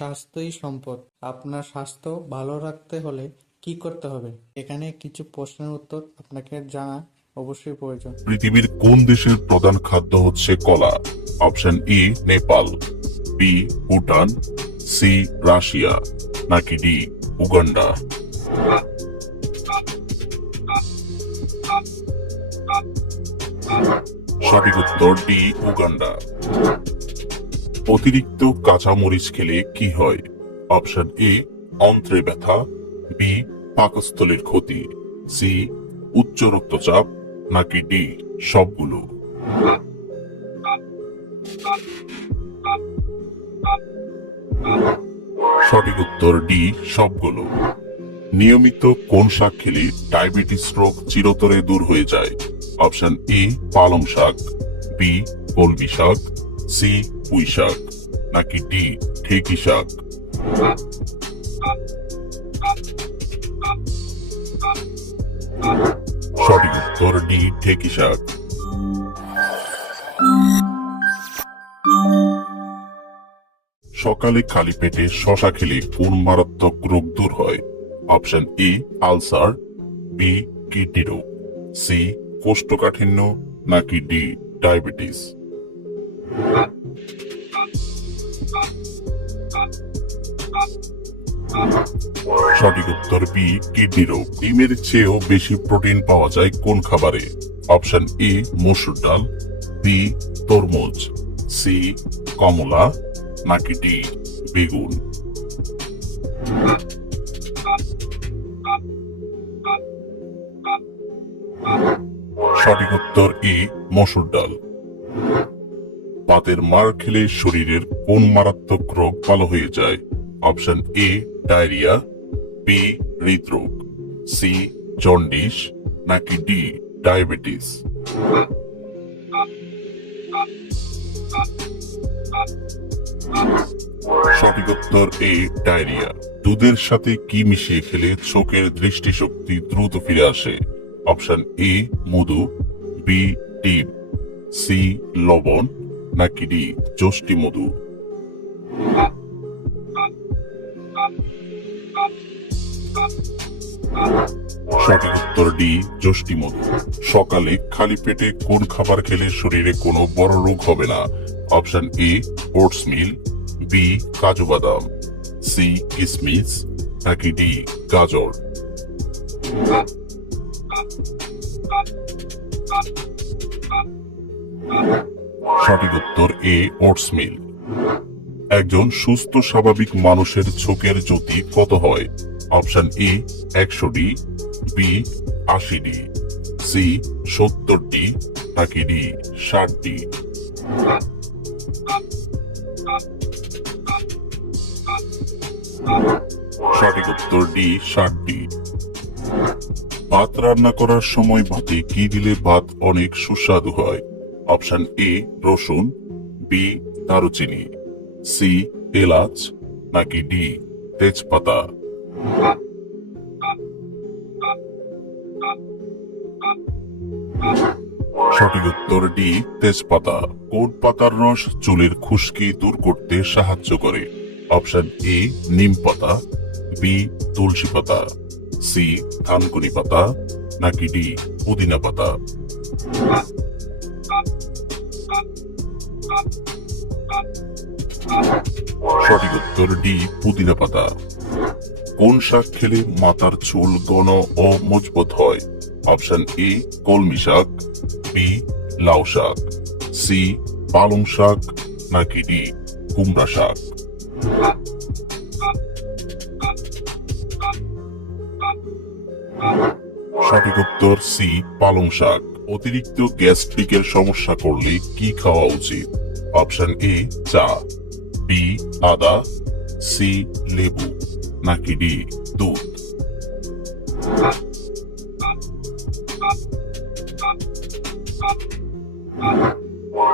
স্বাস্থ্যই সম্পদ। আপনার স্বাস্থ্য ভালো রাখতে হলে কি করতে হবে? এখানে কিছু প্রশ্নের উত্তর আপনাকে জানা অবশ্যই প্রয়োজন। পৃথিবীর কোন দেশের প্রধান খাদ্য হচ্ছে কলা? Option A Nepal, B Bhutan, C Russia, নাকি ডি উগান্ডা? সঠিক উত্তর ডি উগান্ডা। অতিরিক্ত কাঁচামরিচ খেলে কি হয়? অপশন এ অন্ত্রে ব্যথা, বি পাকস্থলীর ক্ষতি, সি উচ্চ রক্তচাপ, নাকি ডি সবগুলো? সঠিক উত্তর ডি সবগুলো। নিয়মিত কোন শাক খেলে ডায়াবেটিস রোগ চিরতরে দূর হয়ে যায়? অপশন এ পালং শাক, বি কলমি শাক, সি পুঁই শাক, নাকি ডি ঢেঁকি শাক? সঠিক উত্তর ডি ঢেঁকি শাক। সকালে খালি পেটে শশা খেলে কোন মারাত্মক রোগ দূর হয়? Option A ulcer, B kidney রোগ, সি কোষ্ঠকাঠিন্য, নাকি ডি ডায়াবেটিস? সঠিক উত্তর বি কিডনি রোগ। ডিমের চেয়েও বেশি প্রোটিন পাওয়া যায় কোন খাবারে? অপশন এ মসুর ডাল, বি তরমুজ, সি কমলা, নাকি ডি বেগুন? সঠিক উত্তর এ মসুর ডাল। পাতের মার খেলে শরীরের কোন মারাত্মক রোগ ভালো হয়ে যায়? অপশন এ ডায়রিয়া, বি হৃদরোগ, সি জন্ডিস, নাকি ডি ডায়াবেটিস? সঠিক উত্তর এ ডায়রিয়া। দুধের সাথে কি মিশিয়ে খেলে চোখের দৃষ্টিশক্তি দ্রুত ফিরে আসে? অপশন এ মধু, বি ডিম, সি লবণ, নাকি ডি যষ্টি মধু? সঠিক উত্তর ডি যষ্টি মধু। সকালে খালি পেটে কোন খাবার খেলে শরীরে কোনো বড় রোগ হবে না? Option A oats meal, B কাজু বাদাম, সি কিসমিস, নাকি ডি গাজর? সঠিক উত্তর এ ওটস মিল। একজন সুস্থ স্বাভাবিক মানুষের চোখের জ্যোতি কত হয়? Option A 100 D, B 80 D, C 70 D, নাকি ডি 60 ডি? সঠিক উত্তর ডি 60 ডি। ভাত রান্না করার সময় ভাতে কি দিলে ভাত অনেক সুস্বাদু হয়? অপশন এ রসুন, বি দারুচিনি, সি এলাচ, নাকি ডি তেজপাতা? সঠিক উত্তর ডি তেজপাতা। কোন পাতার রস চুলের খুশকি দূর করতে সাহায্য করে? অপশন এ নিম পাতা, বি তুলসী পাতা, সি থানকুনি পাতা, নাকি ডি পুদিনা পাতা? সঠিক উত্তর ডি পুদিনা পাতা। কোন শাক খেলে মাথার চুল ঘন ও মজবুত হয়? অপশন এ কলমি শাক, বি লাউ শাক, সি পালং শাক, নাকি ডি কুমড়া শাক? সঠিক উত্তর সি পালং শাক। অতিরিক্ত গ্যাস্ট্রিকের সমস্যা করলে কি খাওয়া উচিত? অপশন এ চা, বি আদা, সি লেবু, নাকি ডি দুধ?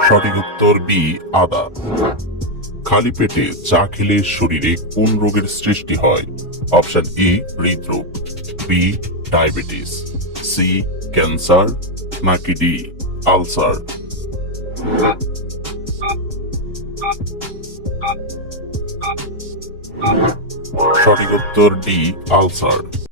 সঠিক উত্তর বি আদা। খালি পেটে চা খেলে শরীরে কোন রোগের সৃষ্টি হয়? অপশন এ হৃদরোগ, বি ডায়াবেটিস, সি ক্যান্সার, নাকি ডি আলসার? সঠিক উত্তর ডি, আলসার।